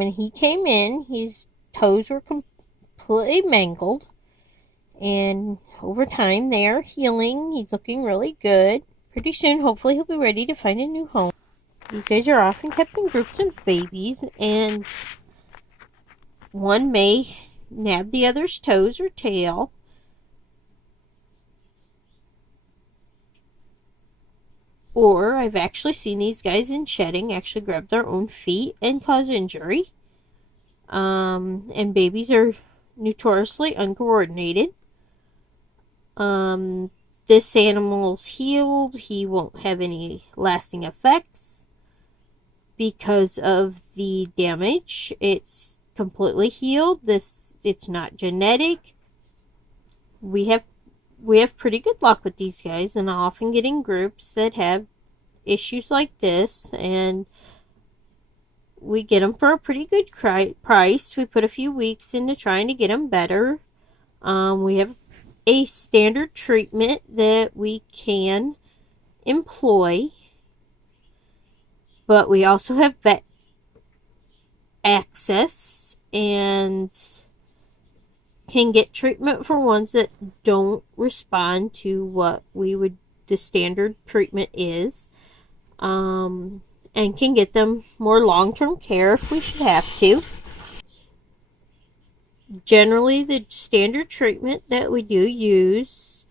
when he came in, his toes were completely mangled. And over time, they are healing. He's looking really good. Pretty soon, hopefully, he'll be ready to find a new home. These guys are often kept in groups of babies, and one may nab the other's toes or tail. Or I've actually seen these guys in shedding actually grab their own feet and cause injury. And babies are notoriously uncoordinated. This animal's healed. He won't have any lasting effects because of the damage. It's completely healed. It's not genetic. We have pretty good luck with these guys, and I often get in groups that have issues like this, and we get them for a pretty good price. We put a few weeks into trying to get them better. We have a standard treatment that we can employ, but we also have vet access and can get treatment for ones that don't respond to what the standard treatment is, and can get them more long-term care if we should have to. Generally, the standard treatment that we do use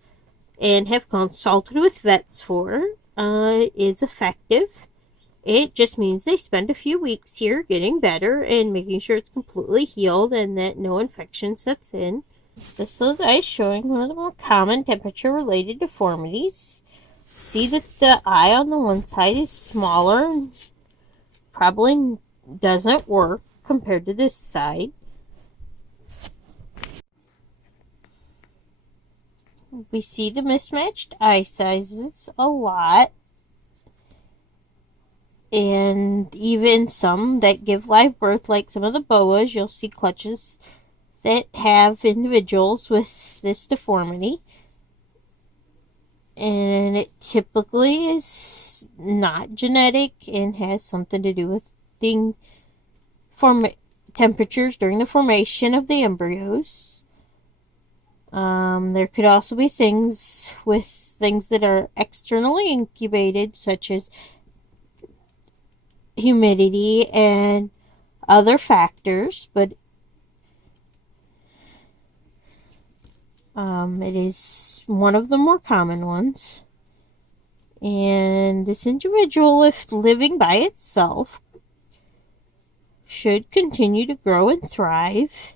and have consulted with vets for is effective. It just means they spend a few weeks here getting better and making sure it's completely healed and that no infection sets in. This little guy is showing one of the more common temperature-related deformities. See that the eye on the one side is smaller and probably doesn't work compared to this side. We see the mismatched eye sizes a lot, and even some that give live birth, like some of the boas, you'll see clutches that have individuals with this deformity, and it typically is not genetic and has something to do with the temperatures during the formation of the embryos. There could also be things that are externally incubated, such as humidity and other factors, but it is one of the more common ones. And this individual, if living by itself, should continue to grow and thrive.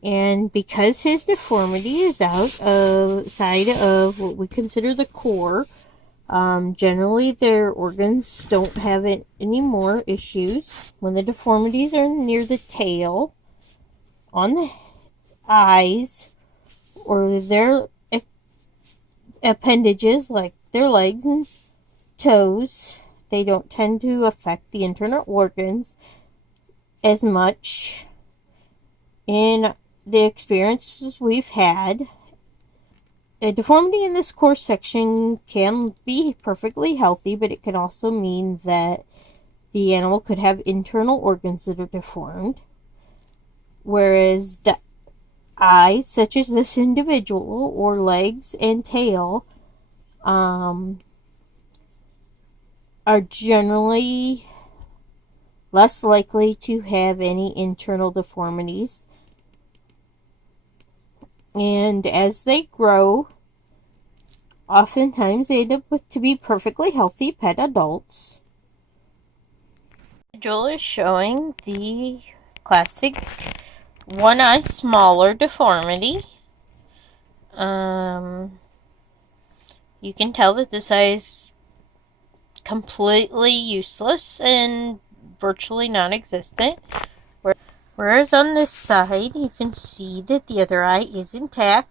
And because his deformity is outside of what we consider the core, generally their organs don't have any more issues. When the deformities are near the tail, on the eyes, or their appendages like their legs and toes, they don't tend to affect the internal organs as much. In the experiences we've had, a deformity in this core section can be perfectly healthy, but it can also mean that the animal could have internal organs that are deformed. Whereas the eyes, such as this individual, or legs and tail, are generally less likely to have any internal deformities. And as they grow, oftentimes they end up to be perfectly healthy pet adults. Joel is showing the classic one eye smaller deformity. You can tell that this eye is completely useless and virtually non-existent. Whereas on this side, you can see that the other eye is intact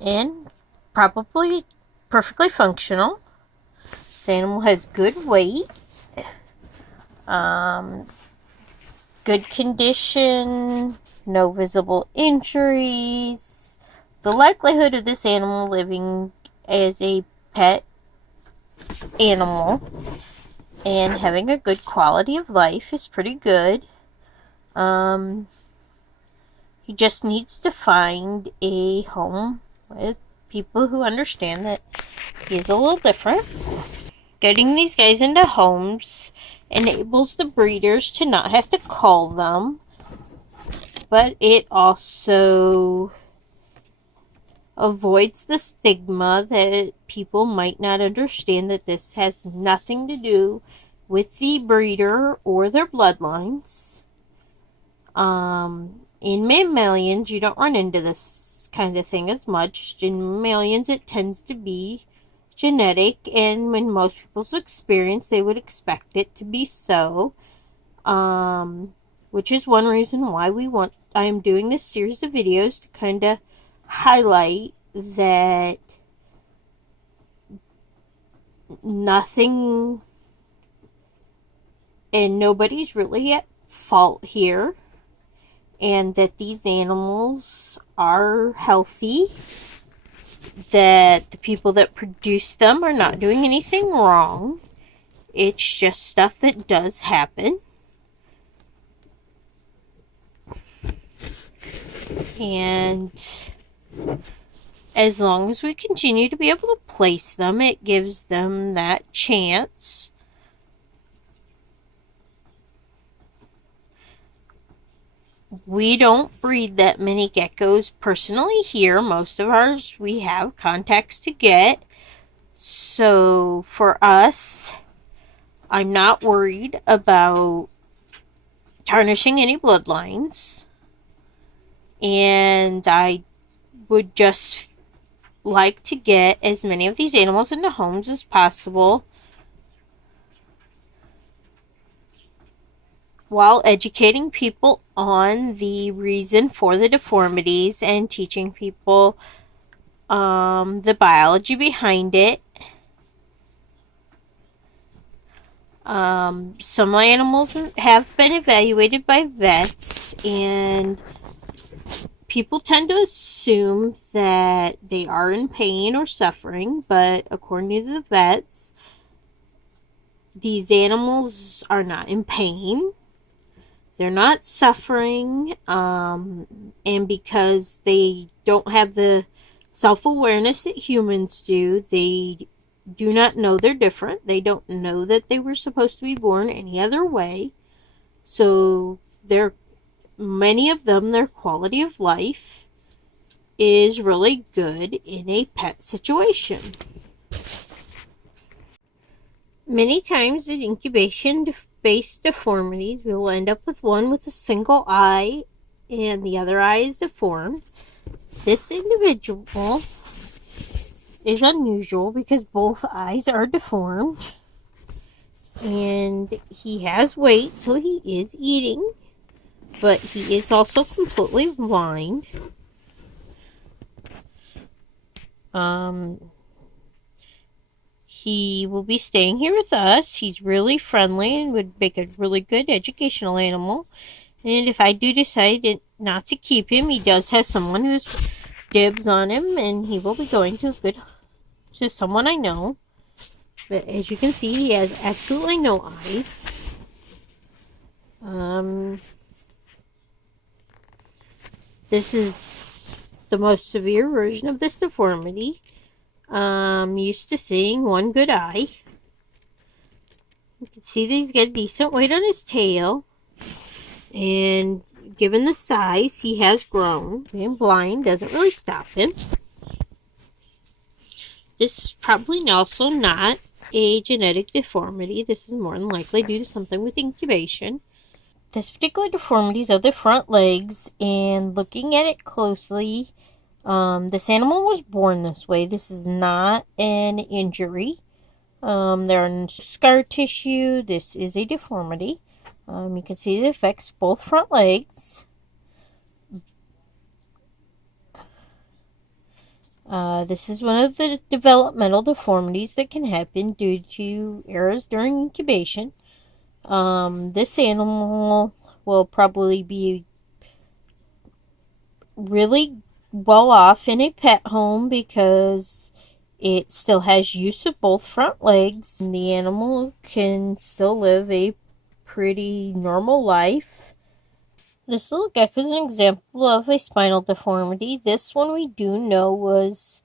and probably perfectly functional. This animal has good weight, good condition, no visible injuries. The likelihood of this animal living as a pet animal and having a good quality of life is pretty good. He just needs to find a home with people who understand that he is a little different. Getting these guys into homes enables the breeders to not have to call them, but it also avoids the stigma that people might not understand that this has nothing to do with the breeder or their bloodlines. In mammalians, you don't run into this kind of thing as much. In mammalians, it tends to be genetic, and in most people's experience, they would expect it to be so. Which is one reason why I am doing this series of videos to kind of highlight that nothing and nobody's really at fault here, and that these animals are healthy, that the people that produce them are not doing anything wrong. It's just stuff that does happen. And as long as we continue to be able to place them, it gives them that chance. We don't breed that many geckos personally here. Most of ours we have contacts to get. So for us, I'm not worried about tarnishing any bloodlines. And I would just like to get as many of these animals into homes as possible, while educating people on the reason for the deformities and teaching people the biology behind it. Some animals have been evaluated by vets, and people tend to assume that they are in pain or suffering, but according to the vets, these animals are not in pain. They're not suffering, and because they don't have the self-awareness that humans do, they do not know they're different. They don't know that they were supposed to be born any other way. So many of them, their quality of life is really good in a pet situation. Many times in incubation-based deformities, we will end up with one with a single eye and the other eye is deformed. This individual is unusual because both eyes are deformed, and he has weight, so he is eating, but he is also completely blind. He will be staying here with us. He's really friendly and would make a really good educational animal. And if I do decide not to keep him, he does have someone who's dibs on him, and he will be going to someone I know. But as you can see, he has absolutely no eyes. This is the most severe version of this deformity. Used to seeing one good eye. You can see that he's got a decent weight on his tail. And given the size, he has grown. Being blind doesn't really stop him. This is probably also not a genetic deformity. This is more than likely due to something with incubation. This particular deformity is of the front legs, and looking at it closely, this animal was born this way. This is not an injury. There are scar tissue. This is a deformity. You can see it affects both front legs. This is one of the developmental deformities that can happen due to errors during incubation. This animal will probably be really well off in a pet home because It still has use of both front legs, and the animal can still live a pretty normal life. This little gecko is an example of a spinal deformity. This one we do know was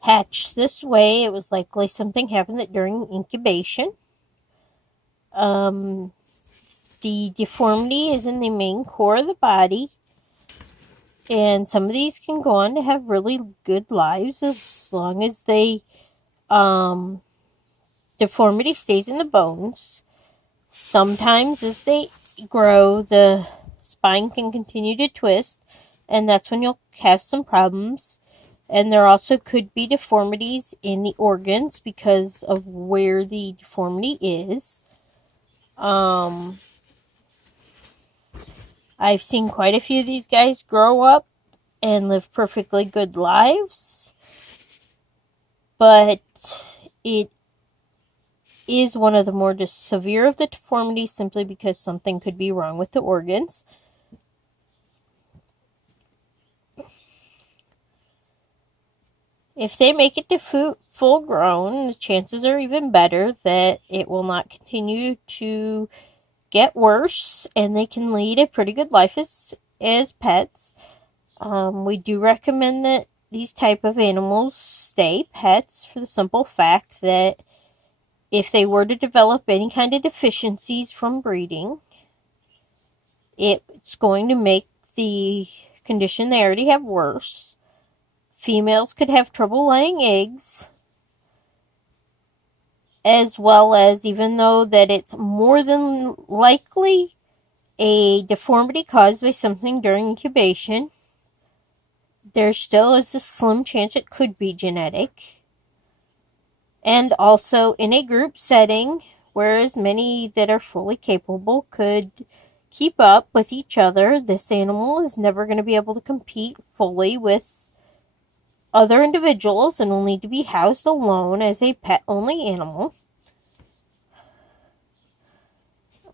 hatched this way. It was likely something happened during incubation. The deformity is in the main core of the body, and some of these can go on to have really good lives as long as they deformity stays in the bones. Sometimes as they grow, the spine can continue to twist, and that's when you'll have some problems. And there also could be deformities in the organs because of where the deformity is. I've seen quite a few of these guys grow up and live perfectly good lives, but it is one of the more severe of the deformities simply because something could be wrong with the organs. If they make it to full grown, the chances are even better that it will not continue to get worse, and they can lead a pretty good life as pets. We do recommend that these type of animals stay pets for the simple fact that if they were to develop any kind of deficiencies from breeding, it's going to make the condition they already have worse. Females could have trouble laying eggs, as well as, even though that it's more than likely a deformity caused by something during incubation, there still is a slim chance it could be genetic. And also in a group setting, whereas many that are fully capable could keep up with each other, this animal is never going to be able to compete fully with other individuals and will need to be housed alone as a pet-only animal.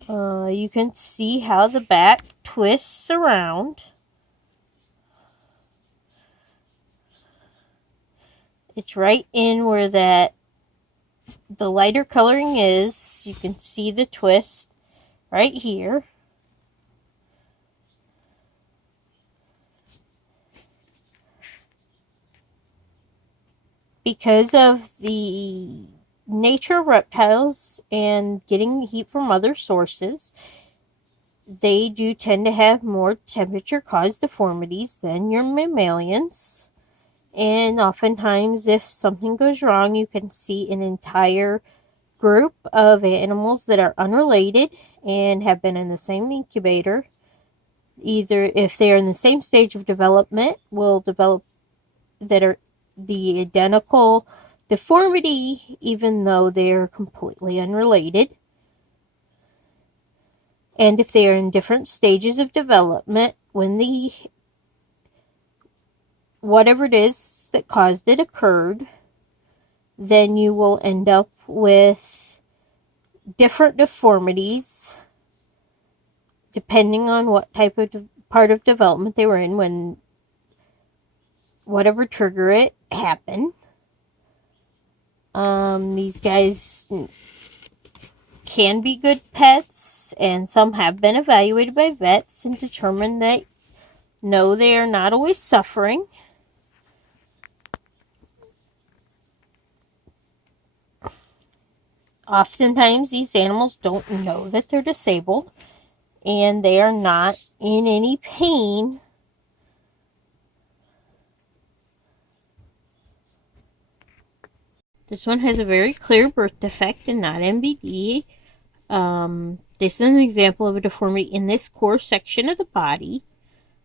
You can see how the back twists around. It's right in where the lighter coloring is. You can see the twist right here. Because of the nature of reptiles and getting heat from other sources, they do tend to have more temperature-caused deformities than your mammalians. And oftentimes, if something goes wrong, you can see an entire group of animals that are unrelated and have been in the same incubator. Either if they're in the same stage of development, will develop that are the identical deformity, even though they are completely unrelated. And if they are in different stages of development, when the whatever it is that caused it occurred, then you will end up with different deformities depending on what type of part of development they were in when whatever trigger it happened. These guys can be good pets, and some have been evaluated by vets and determined that no, they are not always suffering. Oftentimes, these animals don't know that they're disabled, and they are not in any pain. This one has a very clear birth defect and not MBD. This is an example of a deformity in this core section of the body.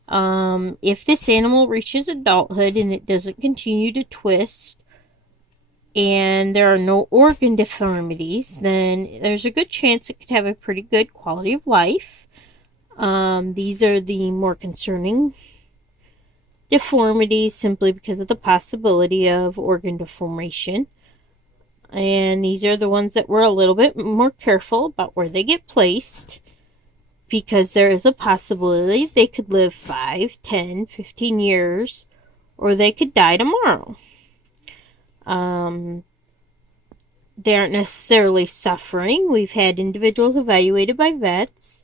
If this animal reaches adulthood and it doesn't continue to twist and there are no organ deformities, then there's a good chance it could have a pretty good quality of life. These are the more concerning deformities simply because of the possibility of organ deformation. And these are the ones that we're a little bit more careful about where they get placed, because there is a possibility they could live 5, 10, 15 years, or they could die tomorrow. They aren't necessarily suffering. We've had individuals evaluated by vets,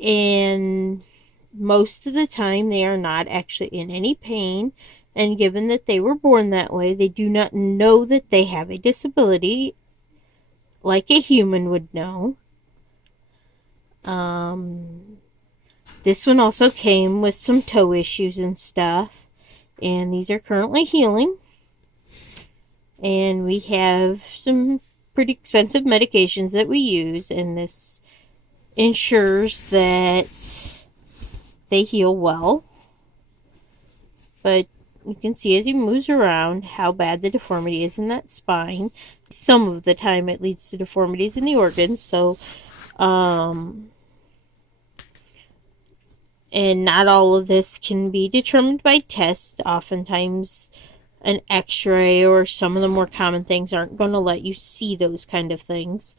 and most of the time they are not actually in any pain. And given that they were born that way, they do not know that they have a disability like a human would know. This one also came with some toe issues and stuff, and these are currently healing. And we have some pretty expensive medications that we use, and this ensures that they heal well. But you can see as he moves around how bad the deformity is in that spine. Some of the time it leads to deformities in the organs, so and not all of this can be determined by tests. Oftentimes an x-ray or some of the more common things aren't going to let you see those kind of things.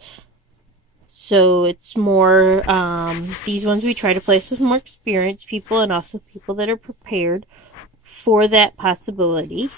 So it's more, these ones we try to place with more experienced people and also people that are prepared for that possibility.